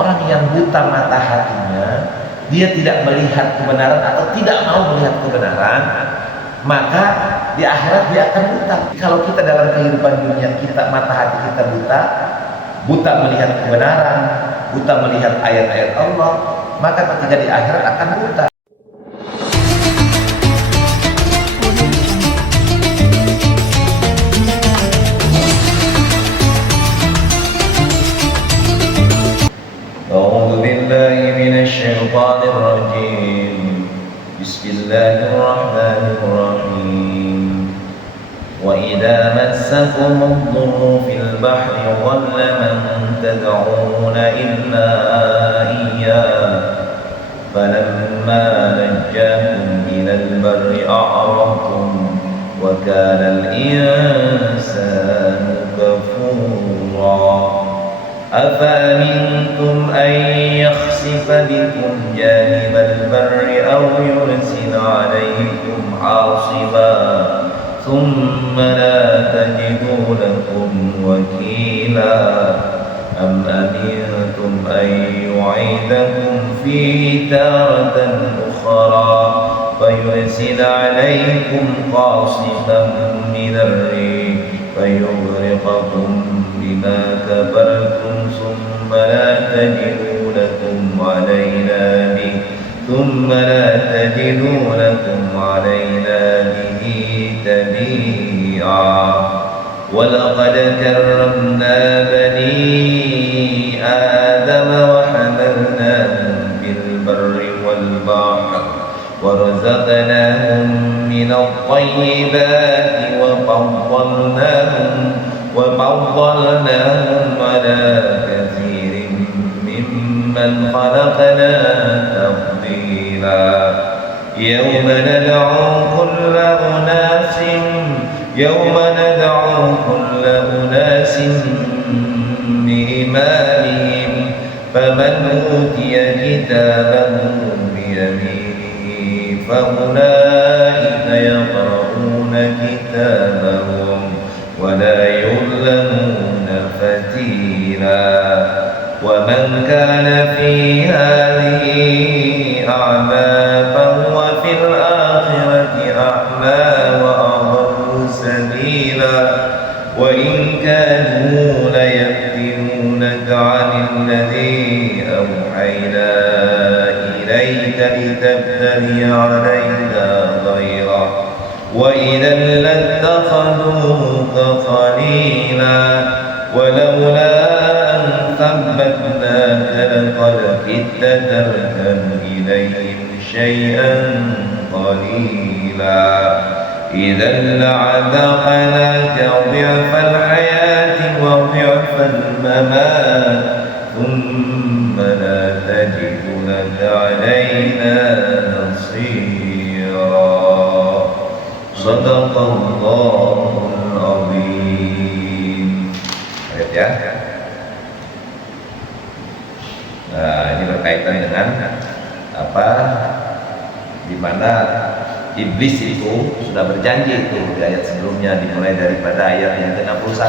orang yang buta mata hatinya, dia tidak melihat kebenaran atau tidak mau melihat kebenaran, maka di akhirat dia akan buta. Kalau kita dalam kehidupan dunia kita mata hati kita buta, buta melihat kebenaran, buta melihat ayat-ayat Allah, maka ketika di akhirat akan buta. أعوذ بالله من الشيطان الرجيم بسم الله الرحمن الرحيم وإذا مسكم الضر في البحر ضل من تدعون إلا إياه فلما نجاكم إلى البر أعرضتم وكان الإنسان كفورا أفأمنتم أن يخسف بكم جانب البر أو يرسل عليكم حاصبا ثم لا تجدوا لكم وكيلا أم أمنتم أن يعيدكم فيه تارة أخرى فيرسل عليكم قاصفا من الريح فيغرقكم بما كفرتم ثم لا تجدوا لكم علينا به تبيعا ولقد كرمنا بني آدم وحملناهم في البر والبحر ورزقناهم من الطيبات وفضلناهم على كثير ممن خلقنا تفضيلا يوم ندعو كل أناس بإمامهم فمن أوتي كتابه بيمينه فأولئك يقرؤون كتابهم ولا يظلمون فتيلا ومن كان في هذه أعمى فهو في الآخرة أعمى وأضل سبيلا وإن كانوا ليفتنونك عن الذي أوحينا إليك لتفتري علينا غيره وإذا لاتخذوك خليلا ولولا أن ثبتناك لقد كدت تركن إليهم شيئا قليلا إذا لعذقناك ضعف الحياة وضعف الممات ثم لا تجد لك علينا نصيرا صدق الله العظيم. Ayat ya. Nah, ini berkaitan dengan apa? Di mana iblis itu sudah berjanji itu di ayat sebelumnya, dimulai daripada ayat yang ke-61.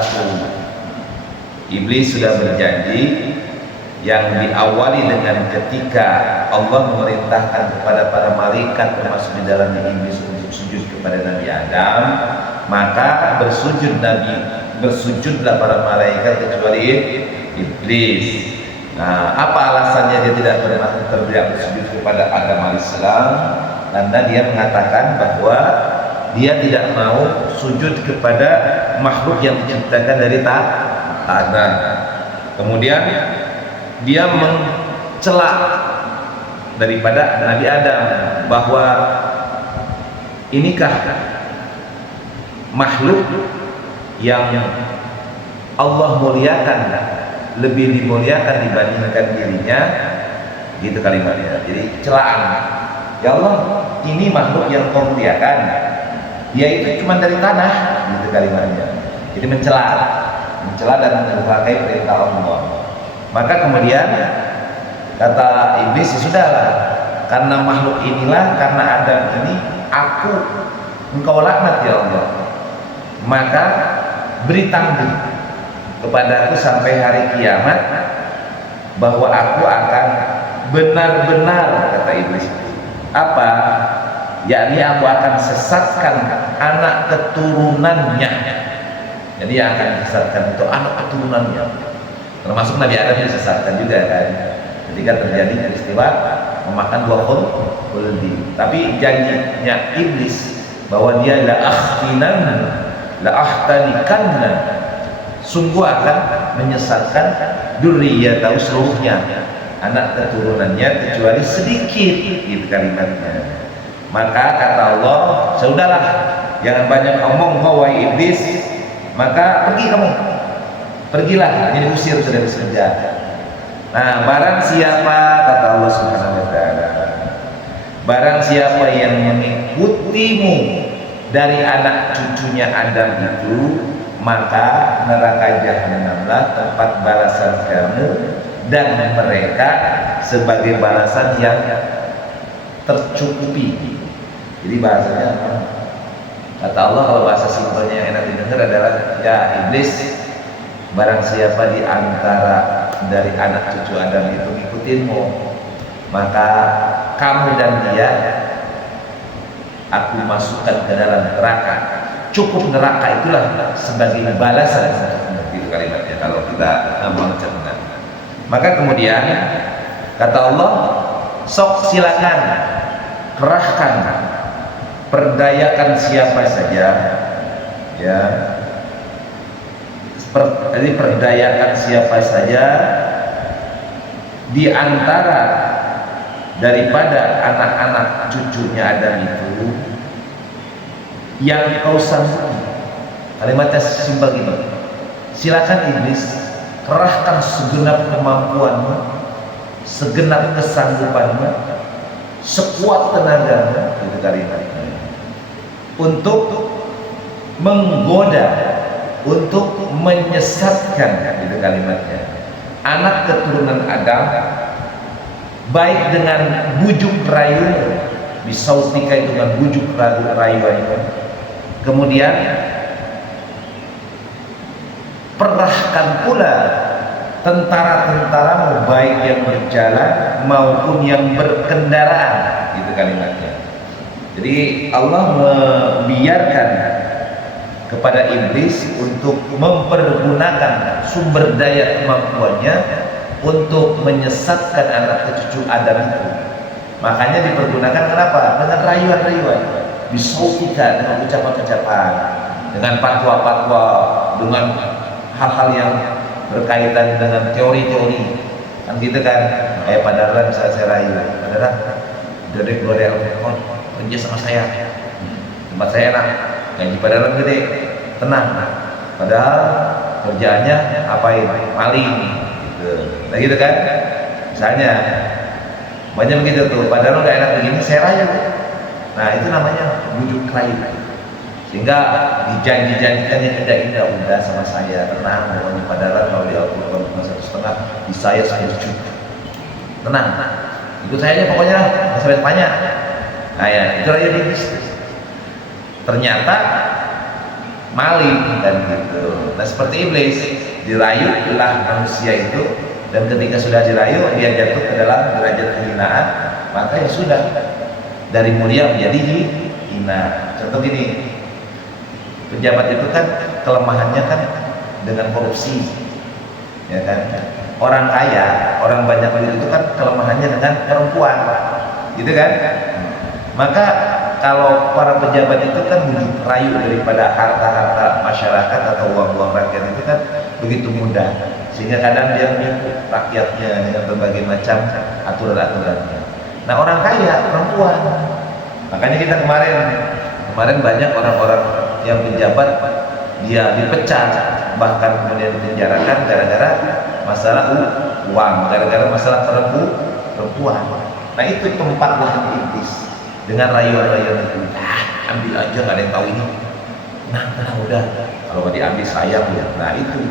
Iblis sudah berjanji yang diawali dengan ketika Allah memerintahkan kepada para malaikat termasuk di dalamnya iblis untuk sujud kepada Nabi Adam, maka bersujudlah para malaikat kecuali iblis. Nah, apa alasannya dia tidak terbiak bersujud kepada Adam alaihissalam? Karena dia mengatakan bahwa dia tidak mau sujud kepada makhluk yang diciptakan dari tanah. Kemudian dia mencela daripada Nabi Adam bahwa inikah makhluk yang Allah muliakan, lebih dimuliakan dibandingkan dirinya, gitu kalimatnya. Jadi celaan, ya Allah, ini makhluk yang kau muliakan, dia itu cuma dari tanah, gitu kalimatnya. Jadi mencela dan menghargai perintah Allah. Maka kemudian kata iblis, ya sudahlah, karena makhluk inilah, karena Adam ini engkau laknat ya Allah, maka beri tanggung kepadaku sampai hari kiamat bahwa aku akan benar-benar, kata iblis itu, apa? Yakni aku akan sesatkan anak keturunannya. Jadi yang akan disesatkan itu anak keturunannya, termasuk Nabi Adam disesatkan juga kan, ketika terjadi peristiwa memakan buah khuldi. Tapi janjinya iblis bahwa dia la ahtanikanna, sungguh akan menyesatkan dzurriyyatahu, seluruhnya anak keturunannya kecuali sedikit, itu kalimatnya. Maka kata Allah, sudahlah, jangan banyak omong wahai iblis, maka pergi kamu, pergilah, ini usir sudah bekerja. Nah, barang siapa, kata Allah Subhanahu wa taala, barang siapa yang mengikutimu dari anak cucunya Adam itu, maka neraka jahanamlah tempat balasan kamu dan mereka sebagai balasan yang tercukupi. Jadi bahasanya, kata Allah, kalau bahasa simpelnya yang enak didengar adalah, ya iblis, barang siapa di antara dari anak cucu Adam itu ngikutinmu, maka kamu dan dia aku masukkan ke dalam neraka. Cukup neraka itulah sebagai balasan. Itu kalimatnya kalau kita mencerna. Maka kemudian kata Allah, sok silakan, kerahkan, perdayakan siapa saja, ya, jadi perdayakan siapa saja di antara daripada anak-anak cucunya Adam itu yang kau sanggupi. Kalimatnya simpel gini, silakan iblis, kerahkan segenap kemampuanmu, segenap kesanggupanmu, sekuat tenagamu, itu kalimatnya, untuk menggoda, untuk menyesatkan, itu kalimatnya, anak keturunan Adam, baik dengan bujuk rayu, bisautika, itu dengan bujuk rayu, kemudian perahkan pula tentara-tentaramu, baik yang berjalan maupun yang berkendaraan, itu kalimatnya. Jadi Allah membiarkan kepada iblis untuk mempergunakan sumber daya kemampuannya untuk menyesatkan anak cucu Adam itu. Makanya dipergunakan kenapa? Dengan rayuan-rayuan, bisautika, dengan ucapan-ucapan, dengan fatwa-fatwa, dengan hal-hal yang berkaitan dengan teori-teori, kan gitu kan. Kayak Padaran misalnya saya rayu, Padaran, udah keluar dari Al-Quran, kerja sama saya, tempat saya enak, gaji Padaran gede, tenang. Padahal kerjaannya apain? Maling, gitu. Nah gitu kan. Misalnya banyak begitu tuh, padahal nggak enak begini, saya rayu. Nah itu namanya bujuk rayu. Sehingga dijanji-janjikan yang indah-indah, udah sama saya, tenang, pokoknya padahal kalau di Al-Quran cuma 1,5, di saya 10 juta, tenang, ikut saya aja pokoknya, nggak sampai tanya. Nah ya, itu rayu iblis. Ternyata maling dan gitu. Nah seperti iblis, dirayulah manusia itu, dan ketika sudah dirayu dia jatuh ke dalam derajat kehinaan, maka ya sudah, dari mulia menjadi hina. Contoh gini, pejabat itu kan kelemahannya kan dengan korupsi, ya kan. Orang kaya, orang banyak duit itu kan kelemahannya dengan perempuan, gitu kan. Maka kalau para pejabat itu kan bujuk rayu daripada harta-harta masyarakat atau uang-uang rakyat itu kan begitu mudah, sehingga kadang dia menipu rakyatnya dengan berbagai macam aturan-aturannya. Nah orang kaya perempuan, makanya kita kemarin banyak orang-orang yang pejabat dia dipecat, bahkan kemudian dipenjarakan gara-gara masalah uang, gara-gara masalah perempuan. Nah itu tempat lahan iblis dengan rayuan-rayuan itu. Ambil aja, nggak ada yang tahu ini. Nah udah, kalau nggak diambil sayang ya. Nah itu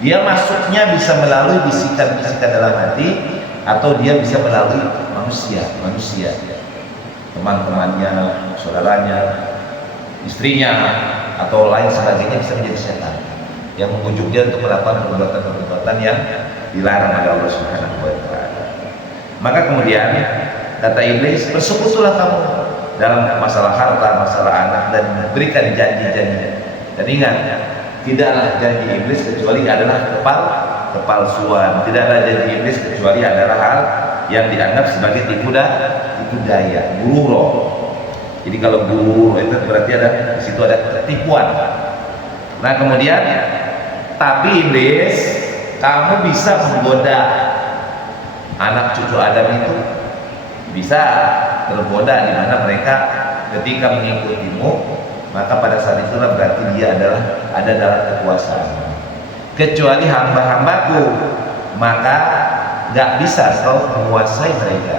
dia masuknya bisa melalui bisikan-bisikan dalam hati, atau dia bisa melalui manusia, teman-temannya, saudaranya, istrinya, atau lain sebagainya, bisa menjadi setan. yang membujuk dia untuk melakukan perbuatan-perbuatan yang dilarang oleh Allah Subhanahu wa taala. Maka kemudian kata iblis, bersekutulah kamu dalam masalah harta, masalah anak, dan berikan janji-janji. Dan ingat, tidaklah janji iblis kecuali adalah kepalsuan. Tidak ada janji iblis kecuali adalah hal yang dianggap sebagai tipu daya, gurur. Jadi kalau gurur itu berarti ada di situ ada tipuan. Nah kemudian, tapi iblis, kamu bisa menggoda anak cucu Adam itu, bisa tergoda di mana mereka ketika mengikutimu, maka pada saat itulah berarti dia ada dalam kekuasaan. Kecuali hamba-hambaku, maka nggak bisa kau menguasai mereka.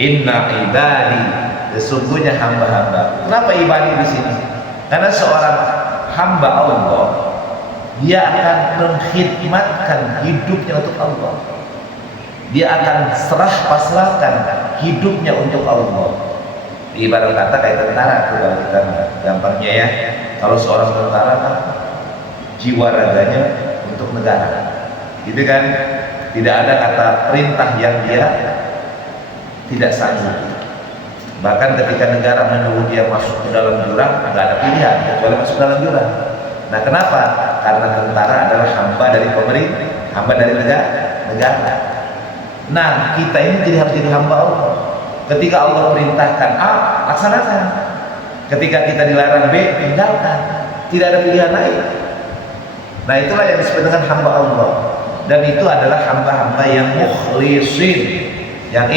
Inna ibadi, sesungguhnya hamba-hamba. Kenapa ibadi di sini? Karena seorang hamba Allah, dia akan mengkhidmatkan hidupnya untuk Allah. Dia akan serah pasrahkan hidupnya untuk Allah. Ibarat kata kayak tentara tuh, kalau kita gampangnya ya, kalau seorang tentara kan jiwa raganya untuk negara, gitu kan. Tidak ada kata perintah yang dia tidak sanggup. Bahkan ketika negara menyuruh dia masuk ke dalam jurang, nggak ada pilihan kecuali masuk dalam jurang. Nah kenapa? Karena tentara adalah hamba dari pemerintah, hamba dari negara. Nah kita ini jadi harus jadi hamba Allah. Ketika Allah perintahkan A, laksanakan. Ketika kita dilarang B, tinggalkan. Tidak ada pilihan lain. Nah itulah yang disebut dengan hamba Allah. Dan itu adalah hamba-hamba yang mukhlisin, yang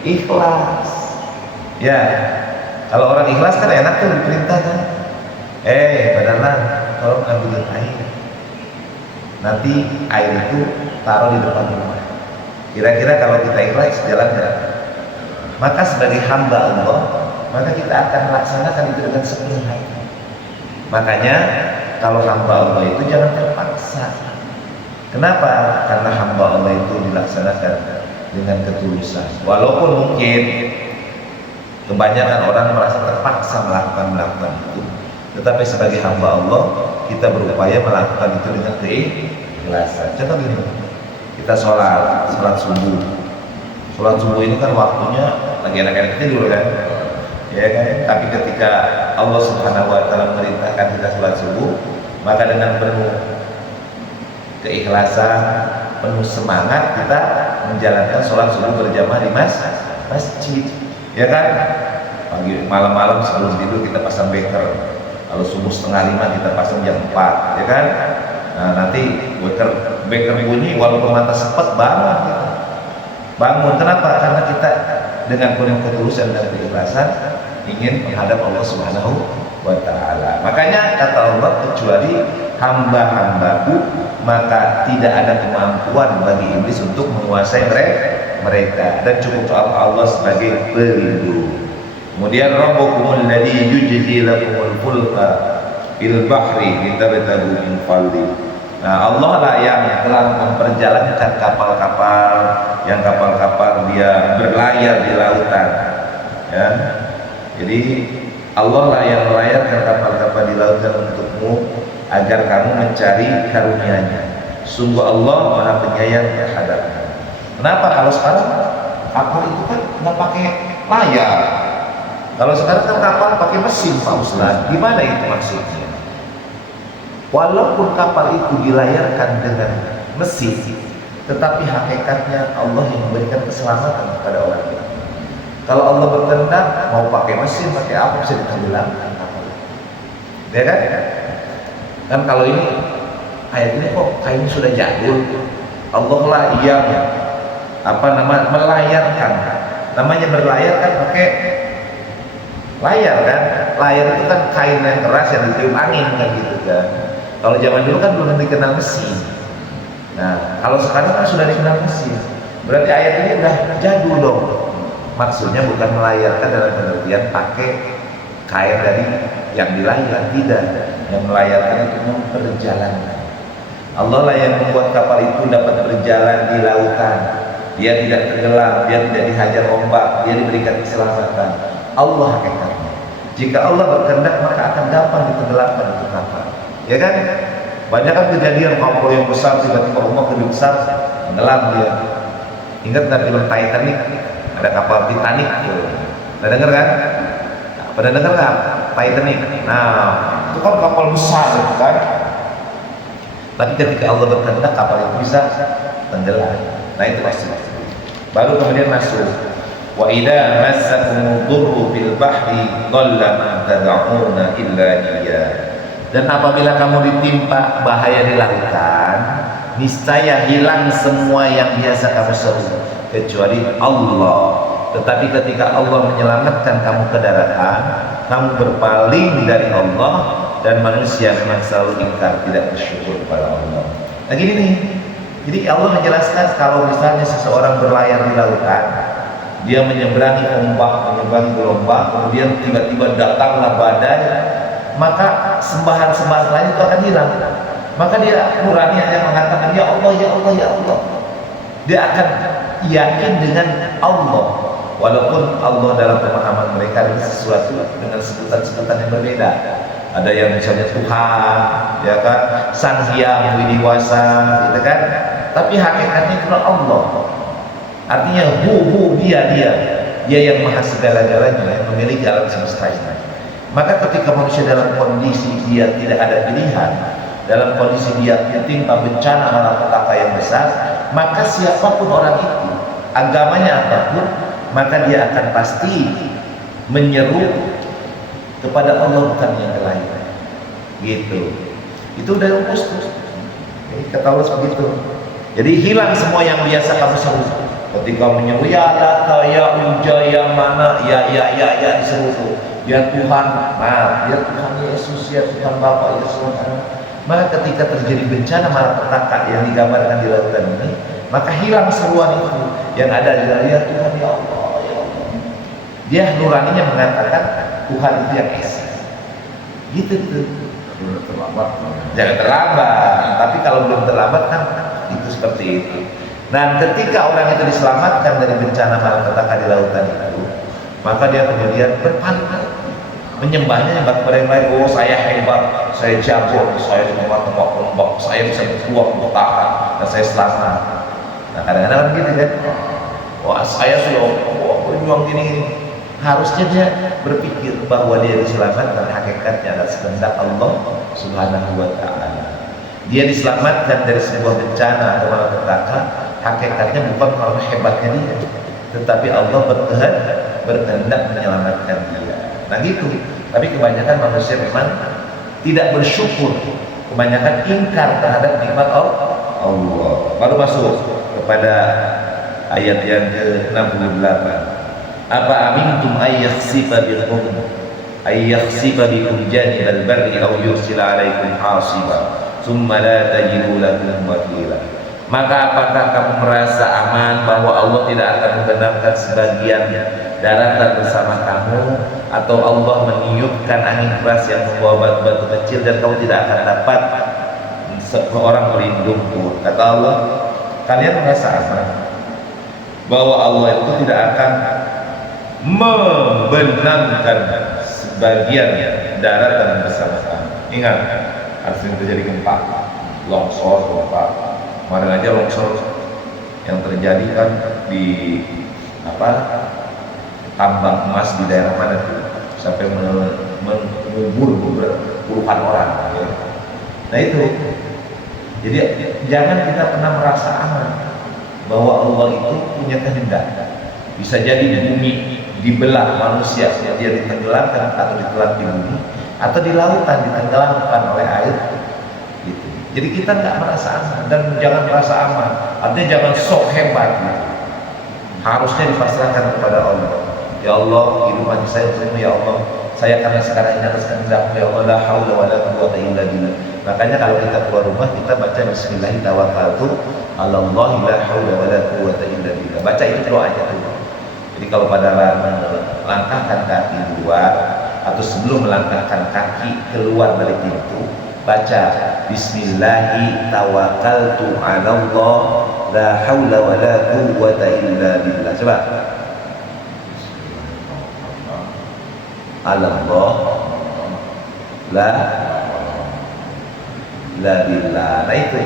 ikhlas. Ya, kalau orang ikhlas kan enak tuh diperintahkan. Padahal tolong ambilin air. Nanti air itu taruh di depan rumah. Kira-kira kalau kita ikhlas jalan nggak? Maka sebagai hamba Allah, maka kita akan melaksanakan itu dengan sepenuh hati. Makanya kalau hamba Allah itu jangan terpaksa. Kenapa? Karena hamba Allah itu dilaksanakan dengan ketulusan. Walaupun mungkin kebanyakan orang merasa terpaksa melakukan itu, tetapi sebagai hamba Allah kita berupaya melakukan itu dengan keikhlasan. Contoh gini, kita sholat subuh. Sholat subuh ini kan waktunya lagi enak-enak tidur kan, ya kan? Tapi ketika Allah Subhanahu wa taala memerintahkan kita sholat subuh, maka dengan penuh keikhlasan, penuh semangat kita menjalankan sholat subuh berjamaah di masjid, ya kan? Pagi malam-malam sebelum tidur kita pasang beker. Kalau subuh 4:30 kita pasang jam 4, ya kan? Nah nanti beker bunyi walaupun mata sepet bangun. Kenapa? Karena kita dengan penuh ketulusan dan keikhlasan ingin menghadap Allah Subhanahu wa taala. Makanya kata Allah, kecuali hamba-hambaku, maka tidak ada kemampuan bagi iblis untuk menguasai mereka, dan cukup Allah sebagai pelindung. Kemudian rabbukumul ladzi yujzi lakumul fulka fil bahri litabtagu min fadli. Nah, Allah lah yang telah memperjalankan kapal-kapal, yang kapal-kapal dia berlayar di lautan, ya. Jadi Allah lah yang melayarkan kapal-kapal di lautan untukmu agar kamu mencari karunia-Nya. Sungguh Allah Maha Penyayang terhadapmu. Kenapa? Kalau sekarang kapal itu kan nggak pakai layar. Kalau sekarang kan kapal pakai mesin, Pak Ustaz. Gimana itu maksudnya? Walaupun kapal itu dilayarkan dengan mesin, tetapi hakikatnya Allah yang memberikan keselamatan kepada orang itu. Kalau Allah berkehendak mau pakai mesin, pakai apa, bisa ditenggelamkan kapal. Ya kan? Kan kalau ini ayat ini kok kayaknya sudah jadul. Allah lah yang melayarkan. Namanya berlayar kan pakai layar kan. Layar itu kan kain yang keras yang ditiup angin kan gitu kan. Kalau zaman dulu kan belum dikenal mesin. Nah, kalau sekarang kan sudah dikenal mesin. Berarti ayat ini udah jadul dong. Maksudnya bukan melayarkan dalam pengertian pakai kain dari yang dilayar, tidak. Yang melayarkan itu memperjalankan. Allah lah yang membuat kapal itu dapat berjalan di lautan. Dia tidak tenggelam, dia tidak dihajar ombak, dia diberikan keselamatan. Allah hakikatnya. Jika Allah berkehendak maka akan gampang ditenggelamkan itu kapal. Ya kan? Banyak kan kejadian kapal yang besar tiba-tiba ombak lebih besar, tenggelam dia. Ingat nggak film Titanic? Ada kapal Titanic, pernah dengar kan? Pernah dengar nggak Titanic? Nah, itu kan kapal besar itu kan. Tapi ketika Allah berkehendak kapal itu bisa tenggelam. Nah itu pasti. Baru kemudian masuk. Wa idza massakumud durru fil bahri dhalla ma tad'una illa iyyah. Dan apabila kamu ditimpa bahaya di lautan, niscaya hilang semua yang biasa kamu seru kecuali Allah. Tetapi ketika Allah menyelamatkan kamu ke daratan, kamu berpaling dari Allah, dan manusia memang selalu ingkar, tidak bersyukur kepada Allah. Nah gini nih, jadi Allah menjelaskan kalau misalnya seseorang berlayar di lautan, dia menyeberangi ombak, menyeberangi gelombang, kemudian tiba-tiba datanglah badai, maka sembahan-sembahan lain itu akan hilang. Maka dia nurani hanya mengatakan ya Allah, ya Allah, ya Allah. Dia akan yakin dengan Allah, walaupun Allah dalam pemahaman mereka adalah sesuatu dengan sebutan-sebutan yang berbeda. Ada yang misalnya Tuhan, ya kan, Sang Hyang Widiwasa, gitu kan. Tapi hakikatnya itu Allah. Artinya dia yang maha segala-galanya, yang memiliki alam semesta ini. Maka ketika manusia dalam kondisi dia tidak ada pilihan, dalam kondisi dia ditimpa bencana malapetaka yang besar, maka siapapun orang itu, agamanya apapun, maka dia akan pasti menyeru kepada Allah, bukan yang lain. Gitu. Itu udah rumus tuh. Jadi kata Allah begitu. Jadi hilang semua yang biasa kamu seru. Ketika menyeru ya Lata, ya Uja, ya Mana, ya diseru tuh. Ya Tuhan, nah, ya Tuhan Yesus, ya Tuhan Bapa, ya Tuhan Anak. Maka ketika terjadi bencana malapetaka yang digambarkan di lautan ini, maka hilang seruan itu. Yang ada adalah ya Tuhan, ya Allah, ya Allah. Dia nuraninya mengatakan Tuhan itu yang esa. Gitu tuh. Jangan terlambat. Tapi kalau belum terlambat kan itu seperti itu. Nah, ketika orang itu diselamatkan dari bencana malapetaka di lautan itu, maka dia kemudian berpaling, menyembah kepada yang lain. Oh, saya hebat, saya jago, saya tembak ombak, saya bisa bertahan, dan saya selamat. Nah, kadang-kadang kan gitu kan. Wah, saya sudah berjuang gini. Harusnya dia berpikir bahwa dia diselamatkan hakikatnya adalah kehendak Allah Subhanahu wa Ta'ala. Dia diselamatkan dari sebuah bencana atau malapetaka, hakikatnya bukan karena hebatnya dia, tetapi Allah berkehendak menyelamatkan dia. Nah gitu. Tapi kebanyakan manusia memang tidak bersyukur, kebanyakan ingkar terhadap nikmat Allah. Baru masuk kepada ayat yang ke-68. Apa amintum ayyakhsifa bikum janibal barri aw yursila alaikum hasiba thumma la tajidu lakum wakila. Maka apakah kamu merasa aman bahwa Allah tidak akan menggenapkan sebagian daratan bersama kamu, atau Allah meniupkan angin keras yang membawa batu-batu kecil dan kamu tidak akan dapat seorang pelindung pun? Kata Allah, kalian merasa aman bahwa Allah itu tidak akan membenamkan sebagian daratan bersama kamu. Ingat, harus terjadi gempa, longsor, gempa. Kemarin aja longsor yang terjadi kan di tambang emas di daerah mana itu sampai mengubur puluhan orang. Ya. Nah itu, jadi jangan kita pernah merasa aman bahwa Allah itu punya kehendak. Bisa jadi bumi dibelah manusia, dia ditenggelamkan atau ditelan di bumi, atau di lautan ditenggelamkan oleh air. Gitu. Jadi kita nggak merasa aman, dan jangan merasa aman. Artinya jangan sok hebat. Gitu. Harusnya dipasrahkan kepada Allah. Ya Allah, hidup hati saya untukmu ya Allah. Saya karena sekarang ini atas kehendakmu ya Allah, la haula wala quwwata illa billah. Makanya kalau kita keluar rumah kita baca bismillah tawakkaltu 'ala Allah la haula wala quwwata illa billah. Baca itu doanya tuh. Jadi kalau pada melangkahkan kaki keluar atau sebelum melangkahkan kaki keluar dari pintu, baca bismillahi tawakkaltu 'ala Allah la haula wala quwwata illa billah. Coba. Allah illa billah. Nah itu.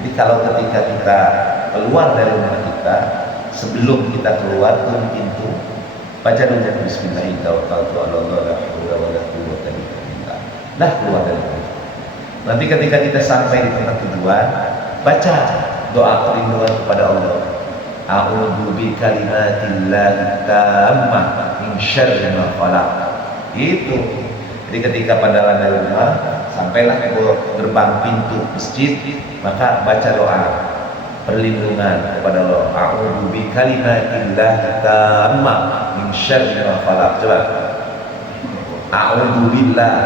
Jadi kalau ketika kita keluar dari rumah kita, sebelum kita keluar tuh pintu, baca dulu Bismillahirrahmanirrahim. Nah keluar dari rumah. Nanti ketika kita sampai di tempat tujuan, baca doa perlindungan kepada Allah. A'udzu bikalimatillahi tammah min syarri ma khalaq. Itu. Jadi ketika pandangan dari rumah sampailah ke gerbang pintu masjid, maka baca doa perlindungan kepada Allah. A'udzu bikalimatillahi tammah min syarri ma khalaq. Coba. A'udzu billah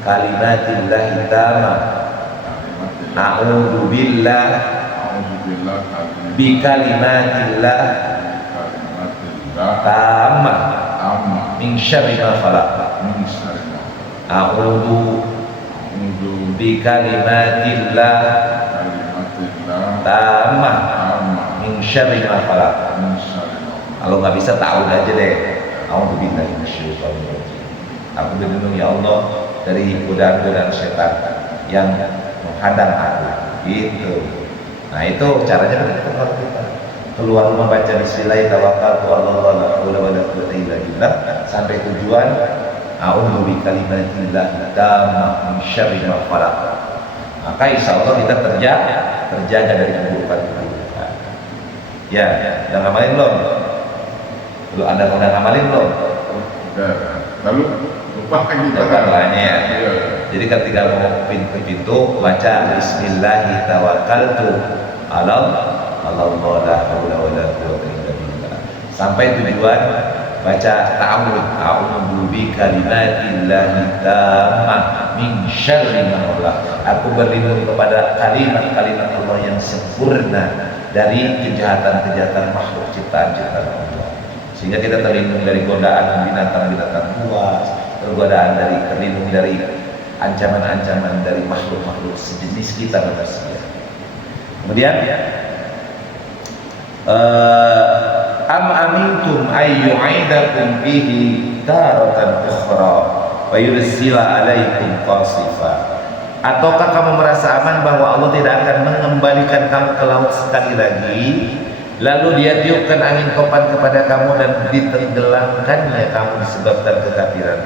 kalimatillahi tammah. A'udzu billah bikalimatillah tammah min syarri ma khalaq. A'udzu bikalimatillah tammah min syarri ma khalaq. Kalau nggak bisa ta'awudz aja deh. A'udzu billahi minasyaitonir rajim. Aku berlindung ya Allah dari godaan-godaan setan yang menghadang aku. Gitu. Nah itu caranya begitu kalau kita keluar rumah baca Bismillahirrahmanirrahim sampai tujuan. A'udzu bikalimatillahi tammah min syarri ma khalaq. Maka insya Allah kita terjaga dari keburukan-keburukan. Ya, udah ngamalin belum? Lu udah ngamalin belum? Udah. Lalu lupa lagi caranya. Jadi ketika mau pintu baca Bismillahirrahmanirrahim sampai tujuan baca ta'awudz. A'udzu bikalimatillahi tammah min syarri ma khalaq. Aku berlindung kepada kalimat-kalimat Allah yang sempurna dari kejahatan-kejahatan makhluk ciptaan-ciptaan Allah. Sehingga kita terlindung dari godaan binatang-binatang buas, terlindung dari ancaman-ancaman dari makhluk-makhluk sejenis kita manusia. Kemudian am amintum ay yu'idakum bihi taratan ukhra wa yursila alaikum qasifa. Ataukah kamu merasa aman bahwa Allah tidak akan mengembalikan kamu ke laut sekali lagi, lalu dia tiupkan angin topan kepada kamu dan ditenggelamkannya kamu disebabkan kekafiran.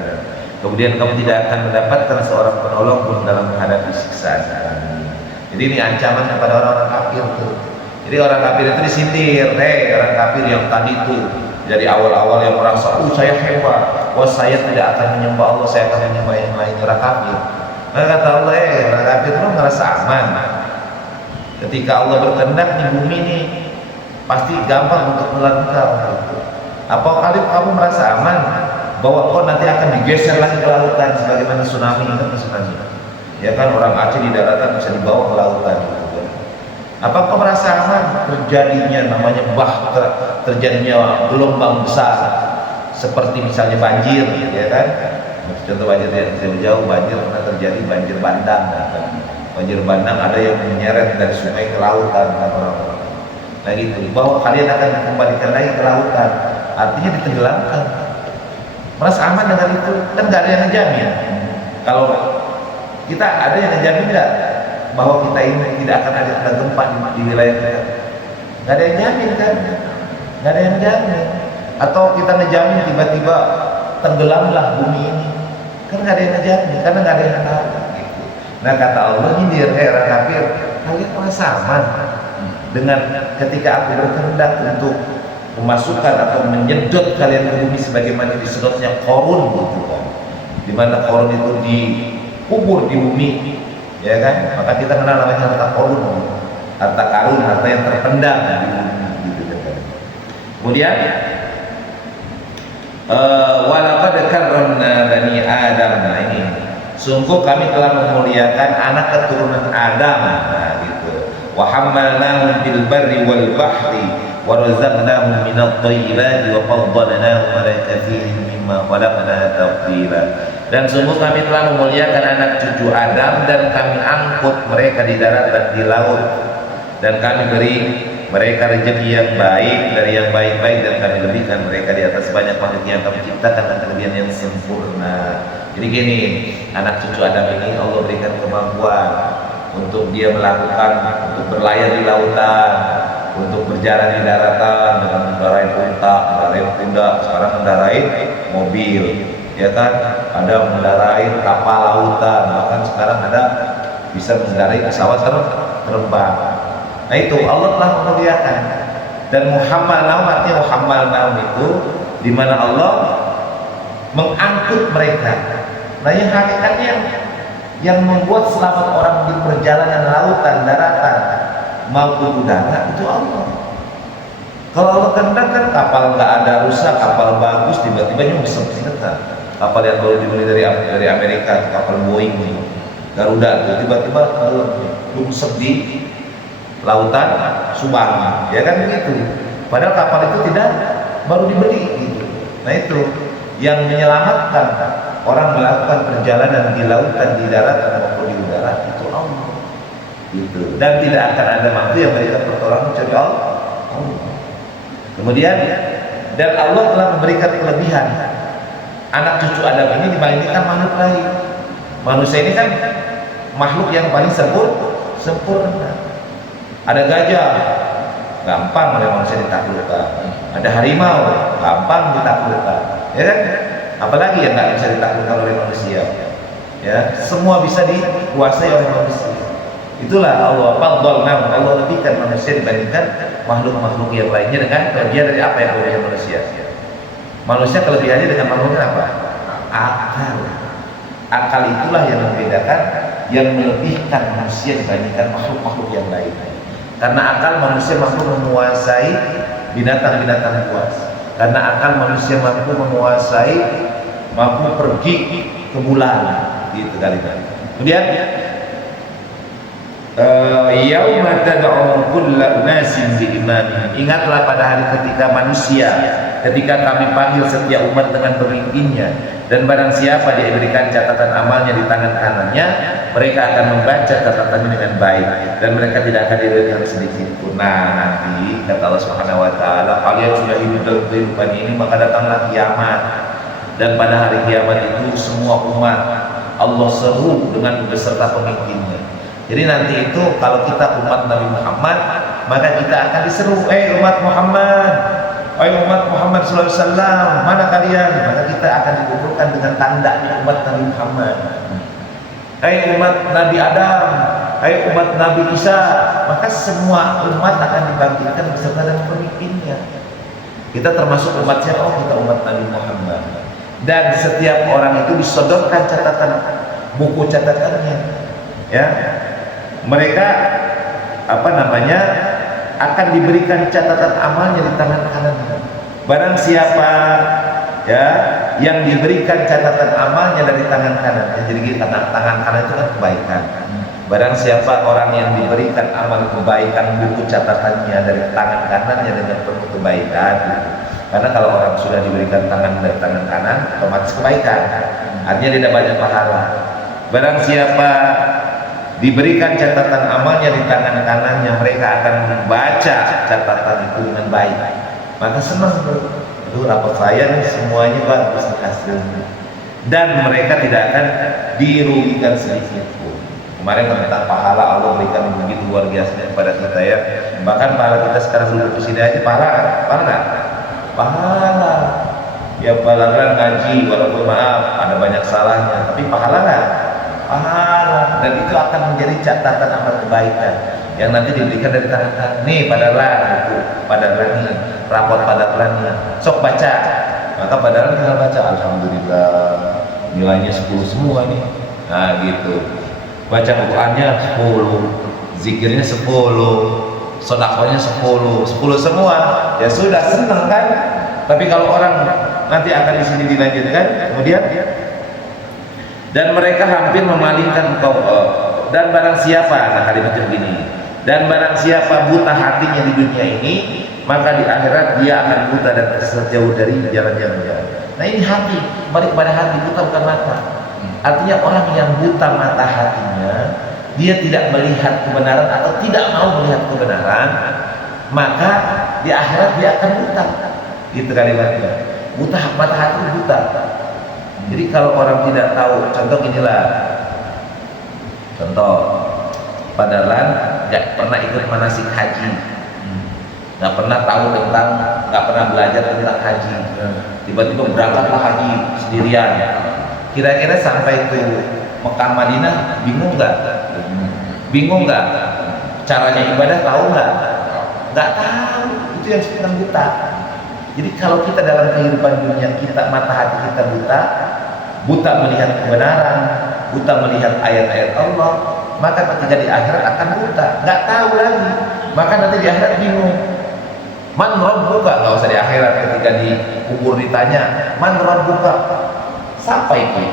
Kemudian kamu tidak akan mendapatkan seorang penolong pun dalam menghadapi siksaan kami. Jadi ini ancaman kepada orang-orang kafir tuh. Jadi orang kafir itu disindir, orang kafir yang tadi tuh dari awal-awal yang merasa, saya hebat, saya tidak akan menyembah Allah, saya akan menyembah yang lain, orang kafir. Maka kata Allah, orang kafir itu merasa aman. Ketika Allah berkehendak di bumi ini, pasti gampang untuk menelan engkau. Apa kali kamu merasa aman bahwa kau nanti akan digeser lagi ke lautan sebagaimana tsunami? Ingat tsunami? Ya kan, orang Aceh di daratan bisa dibawa ke lautan. Apa kau merasa aman terjadinya namanya terjadinya gelombang besar seperti misalnya banjir, ya kan? Contoh banjir yang jauh, banjir pernah terjadi banjir bandang. Kan? Banjir bandang ada yang menyeret dari sungai ke lautan, kan orang-orang. Nah gitu, bahwa kalian akan kembalikan lagi ke lautan, artinya ditenggelamkan. Merasa aman dengan itu? Kan nggak ada yang ngejamin. Kalau kita ada yang ngejamin nggak bahwa kita ini tidak akan ada gempa di wilayah kita? Nggak ada yang jamin kan? Nggak ada yang jamin. Atau kita ngejamin tiba-tiba tenggelamlah bumi ini? Kan nggak ada yang ngejamin, karena nggak ada yang tahu. Gitu. Nah kata Allah ini orang kafir, kalian merasa aman dengan ketika aku berkehendak untuk memasukkan atau menyedot kalian ke bumi sebagaimana disedotnya korun gitu kan, dimana korun itu dikubur di bumi, ya kan? Maka kita kenal namanya harta korun, harta karun, harta yang terpendam di bumi gitu kan. Kemudian walaqad karramna bani Adam. Nah ini sungguh kami telah memuliakan anak keturunan Adam. Nah gitu. Wa hamalnahum bil barri wal bahri wa razaqnahum minat thayyibati wa faddalnahum 'ala katsirin mimma khalaqna tafdila. Dan sungguh kami telah memuliakan anak cucu Adam dan kami angkut mereka di darat dan di laut, dan kami beri mereka rezeki yang baik dari yang baik-baik, dan kami lebihkan mereka di atas banyak makhluk yang kami ciptakan dengan kelebihan yang sempurna. Jadi gini, anak cucu Adam ini Allah berikan kemampuan untuk dia melakukan, untuk berlayar di lautan, untuk berjalan di daratan dengan mengendarai unta, mengendarai kuda, sekarang mengendarai mobil, ya kan? Ada mengendarai kapal lautan, bahkan sekarang ada bisa mengendarai pesawat terbang. Nah itu Allah telah memuliakan. Dan Muhammad Naum, artinya Muhammad Naum itu di mana Allah mengangkut mereka. Nah yang hakikatnya yang membuat selamat orang di perjalanan lautan, daratan maupun udara itu Allah. Kalau Allah kehendak kan kapal nggak ada rusak, kapal bagus, tiba-tiba nyungsep ternyata. Kapal yang baru dibeli dari Amerika, kapal Boeing nih, Garuda, tiba-tiba nyungsep di lautan Subang, ya kan begitu. Padahal kapal itu tidak baru dibeli gitu. Nah itu yang menyelamatkan orang melakukan perjalanan di lautan, di darat maupun di udara itu Allah. Gitu. Dan tidak akan ada makhluk yang memberikan pertolongan kecuali Allah. Kemudian dan Allah telah memberikan kelebihan. Anak cucu Adam ini dibandingkan makhluk lain. Manusia ini kan makhluk yang paling sempurna. Ada gajah, gampang oleh manusia ditaklukkan. Ada harimau, gampang ditaklukkan. Ya kan? Apalagi yang nggak bisa ditaklukkan oleh manusia. Ya, semua bisa dikuasai oleh manusia. Itulah Allah faddalna, Allah lebihkan manusia dibandingkan makhluk-makhluk yang lainnya dengan kelebihan dari apa yang kelebihan manusia. Manusia kelebihannya dengan makhluknya apa? Akal. Akal itulah yang membedakan, yang melebihkan manusia dibandingkan makhluk-makhluk yang lain. Karena akal manusia mampu menguasai binatang-binatang buas. Karena akal manusia mampu menguasai, mampu pergi ke bulan, gitu kali-kali. Kemudian yauma tad'u kullu unasin bi imanihim. Ingatlah pada hari ketika manusia, ketika kami panggil setiap umat dengan pemimpinnya, dan barang siapa dia diberikan catatan amalnya di tangan kanannya, mereka akan membaca catatannya dengan baik dan mereka tidak akan dirugikan sedikit pun. Nah nanti kata Allah Subhanahu Wa Taala, kalian sudah hidup dalam kehidupan ini, maka datanglah kiamat. Dan pada hari kiamat itu semua umat Allah seru dengan beserta pemimpinnya. Jadi nanti itu kalau kita umat Nabi Muhammad, maka kita akan diseru, umat Muhammad, umat Muhammad sallallahu alaihi wasallam, mana kalian? Maka kita akan dikumpulkan dengan tanda umat Nabi Muhammad. Umat Nabi Adam, umat Nabi Isa, maka semua umat akan dibangkitkan beserta dengan pemimpinnya. Kita termasuk umatnya, kita umat Nabi Muhammad. Dan setiap orang itu disodorkan catatan, buku catatannya, ya. Mereka akan diberikan catatan amalnya di tangan kanan. Barang siapa ya yang diberikan catatan amalnya dari tangan kanan, jadi tangan kanan itu kan kebaikan. Barang siapa orang yang diberikan amal kebaikan, buku catatannya dari tangan kanannya dengan penuh kebaikan. Karena kalau orang sudah diberikan tangan dari tangan kanan, otomatis kebaikan, artinya tidak banyak pahala. Barang siapa diberikan catatan amalnya di tangan kanannya, mereka akan membaca catatan itu dengan baik. Maka senang tuh, rapor saya nih semuanya bagus hasilnya. Dan mereka tidak akan dirugikan sedikit pun. Kemarin tentang pahala Allah berikan begitu luar biasa kepada kita ya. Bahkan pahala kita sekarang duduk di sini aja pahala. Ya pahala ngaji, walaupun maaf ada banyak salahnya, tapi pahala nggak? Pahala. Dan itu akan menjadi catatan amal kebaikan yang nanti diberikan dari tangan kanan. Nih padaran itu, padaran nih, rapor padaran nih. Sok baca. Maka padaran tinggal baca, alhamdulillah nilainya 10 semua nih. Nah gitu. Baca Qur'annya 10, zikirnya 10, sedekahnya 10 semua. Ya sudah, senang kan? Tapi kalau orang nanti akan di sini dilanjutkan, kemudian dan mereka hampir memalingkan engkau, dan barang siapa, nah kalimatnya begini, dan barang siapa buta hatinya di dunia ini, maka di akhirat dia akan buta dan sejauh dari jalan yang jauh. Nah ini hati, balik pada hati, buta bukan mata. Artinya orang yang buta mata hatinya, dia tidak melihat kebenaran atau tidak mau melihat kebenaran, maka di akhirat dia akan buta. Gitu kalimatnya. Buta mata hati, buta. Jadi kalau orang tidak tahu, contoh inilah, contoh Padalan nggak pernah ikut manasik haji, nggak pernah tahu tentang, nggak pernah belajar tentang haji, tiba-tiba berangkatlah haji sendirian. Kira-kira sampai ke Mekah Madinah bingung nggak? Bingung nggak? Caranya ibadah tahu nggak? Nggak tahu. Itu yang sekarang buta. Jadi kalau kita dalam kehidupan dunia kita, mata hati kita buta, buta melihat kebenaran, buta melihat ayat-ayat Allah, maka ketika di akhirat akan buta, nggak tahu lagi. Maka nanti di akhirat bingung. Man rabbuka, nggak usah di akhirat, ketika di kubur ditanya, man rabbuka, siapa itu?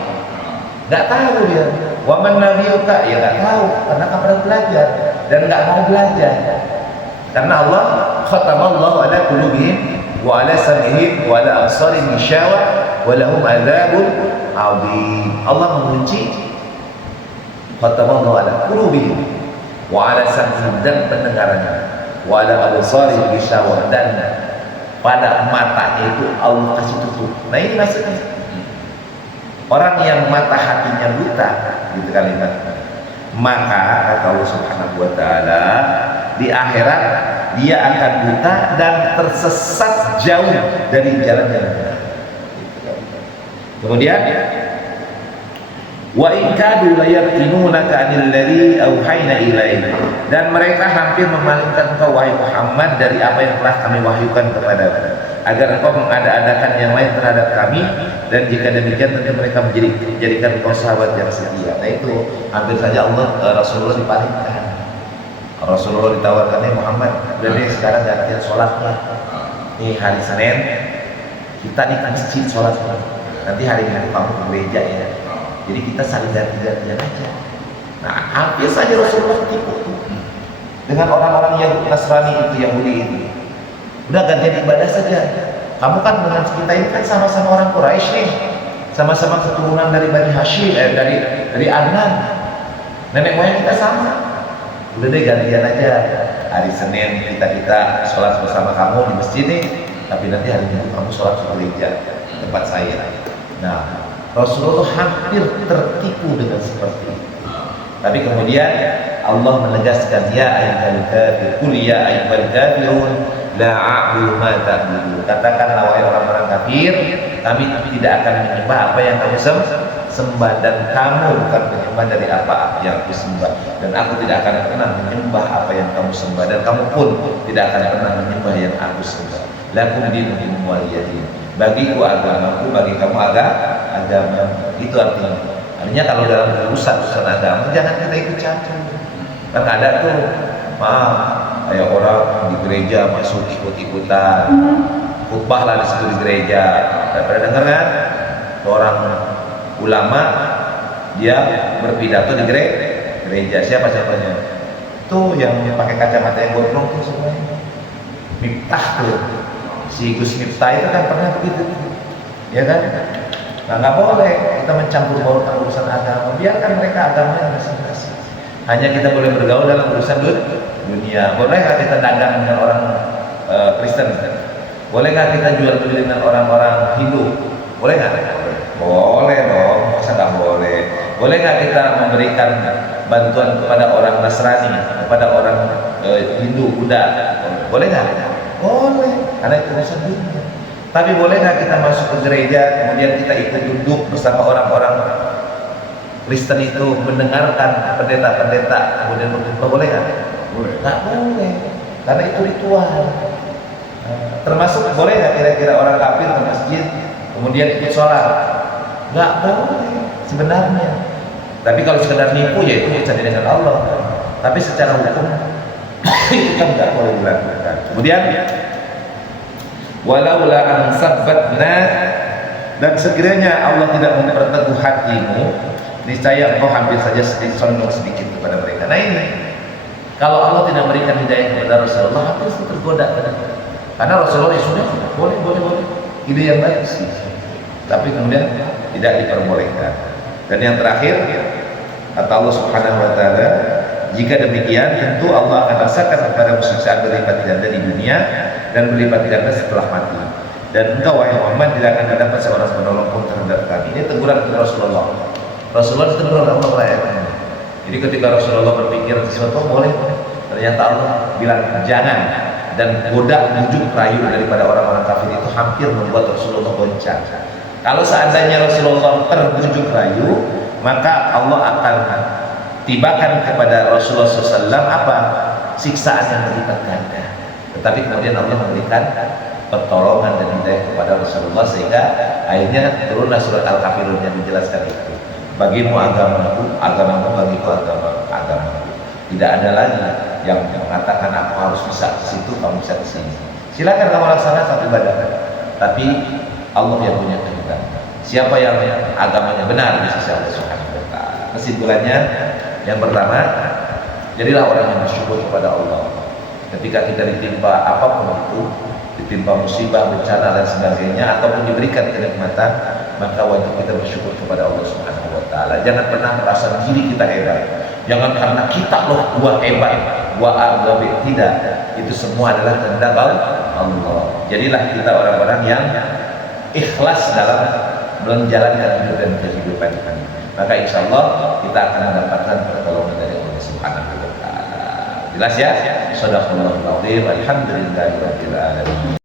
Nggak tahu dia. Wa man nabiyuka, ya nggak tahu, karena nggak pernah belajar dan nggak mau belajar. Karena Allah khatamallahu ala qulubihim wa ala sam'ihim wa ala absarihim gishawa wa lahum adzabun adzim. Allah mengunci, khatamallahu ala qulubihim wa ala sam'ihim, dan pendengarannya, wa ala absarihim gishawa, dan pada matanya itu Allah kasih tutup. Nah ini maksudnya orang yang mata hatinya buta, gitu kalimat, maka kata Allah Subhanahu wa taala, di akhirat dia akan buta dan tersesat jauh dari jalan-jalan. Kemudian wa in kadu la yaftinunaka 'anil ladzi auhayna ilaik, dan mereka hampir memalingkan engkau wahai Muhammad dari apa yang telah kami wahyukan kepadamu, agar engkau mengada-adakan yang lain terhadap kami, dan jika demikian tentu mereka menjadikan engkau sahabat yang setia. Nah itu hampir saja Rasulullah dipalingkan. Rasulullah ditawarkannya, Muhammad, udah deh sekarang gantian sholatnya. Nih hari Senin kita nih ke masjid sholatnya, nanti hari Minggu kamu ke gereja ya. Jadi kita saling ganti-gantian aja. Nah hampir saja Rasulullah tipu dengan orang-orang yang Nasrani itu, yang Yahudi itu. Udah gantian ibadah saja. Kamu kan dengan kita ini kan sama-sama orang Quraisy nih, sama-sama keturunan dari Bani Hashim, dari Adnan. Nenek moyang kita sama. Udah deh gantian aja. Hari Senin kita sholat bersama kamu di masjid nih, tapi nanti hari Minggu kamu sholat di gereja tempat saya. Nah, Rasulullah hampir tertipu dengan seperti itu. Tapi kemudian Allah menegaskan, ya ayyuhal kafir, qul ya ayyuhal kafirun la a'budu ma ta'budun. Katakanlah wahai orang-orang kafir, kami tidak akan menyembah apa yang kamu sembah, dan kamu bukan menyembah dari apa yang aku sembah, dan aku tidak akan pernah menyembah apa yang kamu sembah, dan kamu pun tidak akan pernah menyembah yang aku sembah. Lakum dinukum waliyadin. Bagiku agamaku, bagi kamu agama. Itu artinya kalau dalam urusan agama jangan kita ikut campur. Kan ada tuh, maaf, kayak orang di gereja masuk ikut-ikutan khutbah lah di situ di gereja. Pernah dengar kan? Seorang ulama dia berpidato di gereja. Siapa contohnya? Tuh yang pakai kacamata yang gondrong tuh semuanya. Miftah tuh. Si Gus Miftah itu kan pernah begitu, ya kan? Nah, nggak boleh kita mencampur baurkan urusan agama. Biarkan mereka agamanya masing-masing. Hanya kita boleh bergaul dalam urusan dunia. Boleh nggak kita dagang dengan orang Kristen? Boleh nggak kita jual beli dengan orang-orang Hindu? Boleh nggak? Boleh dong. Masa nggak boleh? Boleh nggak kita memberikan bantuan kepada orang Nasrani, kepada orang Hindu, Buddha? Boleh nggak? Boleh, karena itu urusan dunia. Tapi boleh nggak kita masuk ke gereja, kemudian kita ikut duduk bersama orang-orang Kristen itu, mendengarkan pendeta-pendeta, kemudian berkhutbah, boleh nggak? Boleh. Nggak boleh, karena itu ritual. Termasuk boleh nggak kira-kira orang kafir ke masjid, kemudian ikut sholat? Nggak boleh sebenarnya. Tapi kalau sekedar nipu, ya itu urusan dengan Allah. Tapi secara hukum itu kan nggak boleh dilakukan. Kemudian walaula an sabbatna, dan sekiranya Allah tidak memperteguh hatimu, niscaya engkau hampir saja condong sedikit kepada mereka. Nah ini, kalau Allah tidak memberikan hidayah kepada Rasulullah, hampir tergoda. Karena Rasulullah sudah boleh, ide yang baik sih, tapi kemudian tidak diperbolehkan. Dan yang terakhir, kata Allah Subhanahu wa taala, jika demikian tentu Allah akan rasakan kepada siksaan berlipat ganda di dunia dan berlipat ganda setelah mati. dan engkau wahai Muhammad tidak akan dapat seorang penolong pun terhadap kami. Ini teguran ke Rasulullah. Rasulullah ditegur oleh Allah ayatnya. Jadi ketika Rasulullah berpikir sesuatu boleh, ternyata Allah bilang jangan, dan goda bujuk rayu daripada orang-orang kafir itu hampir membuat Rasulullah goncang. Kalau seandainya Rasulullah terbujuk rayu, maka Allah akan tibakan kepada Rasulullah SAW apa? Siksaan yang berlipat ganda. Tetapi kemudian Allah memberikan pertolongan dan hidayah kepada Rasulullah sehingga akhirnya turunlah surat Al-Kafirun yang menjelaskan itu. Bagimu agamaku, agamamu bagiku agamaku. Tidak ada lagi yang mengatakan aku harus bisa ke situ, kamu bisa ke sini. Silakan kamu laksanakan ibadah, tapi Allah yang punya kehendak. Siapa yang agamanya benar di sisi Allah Subhanahu wa taala. Kesimpulannya yang pertama, jadilah orang yang bersyukur kepada Allah. Ketika kita ditimpa apapun itu, ditimpa musibah, bencana dan sebagainya, ataupun diberikan kenikmatan, maka wajib kita bersyukur kepada Allah Subhanahu wa taala. Jangan pernah merasa diri kita hebat. Jangan karena kita loh gua hebat, gua agak tidak. Itu semua adalah kehendak Allah. Jadilah kita orang-orang yang ikhlas dalam menjalankan hidup dan kehidupan ini. Maka insya Allah kita akan mendapatkan pertolongan dari Allah Subhanahu wa taala. Jelas ya? Shadaqallahul azim. Alhamdulillahirabbil alamin.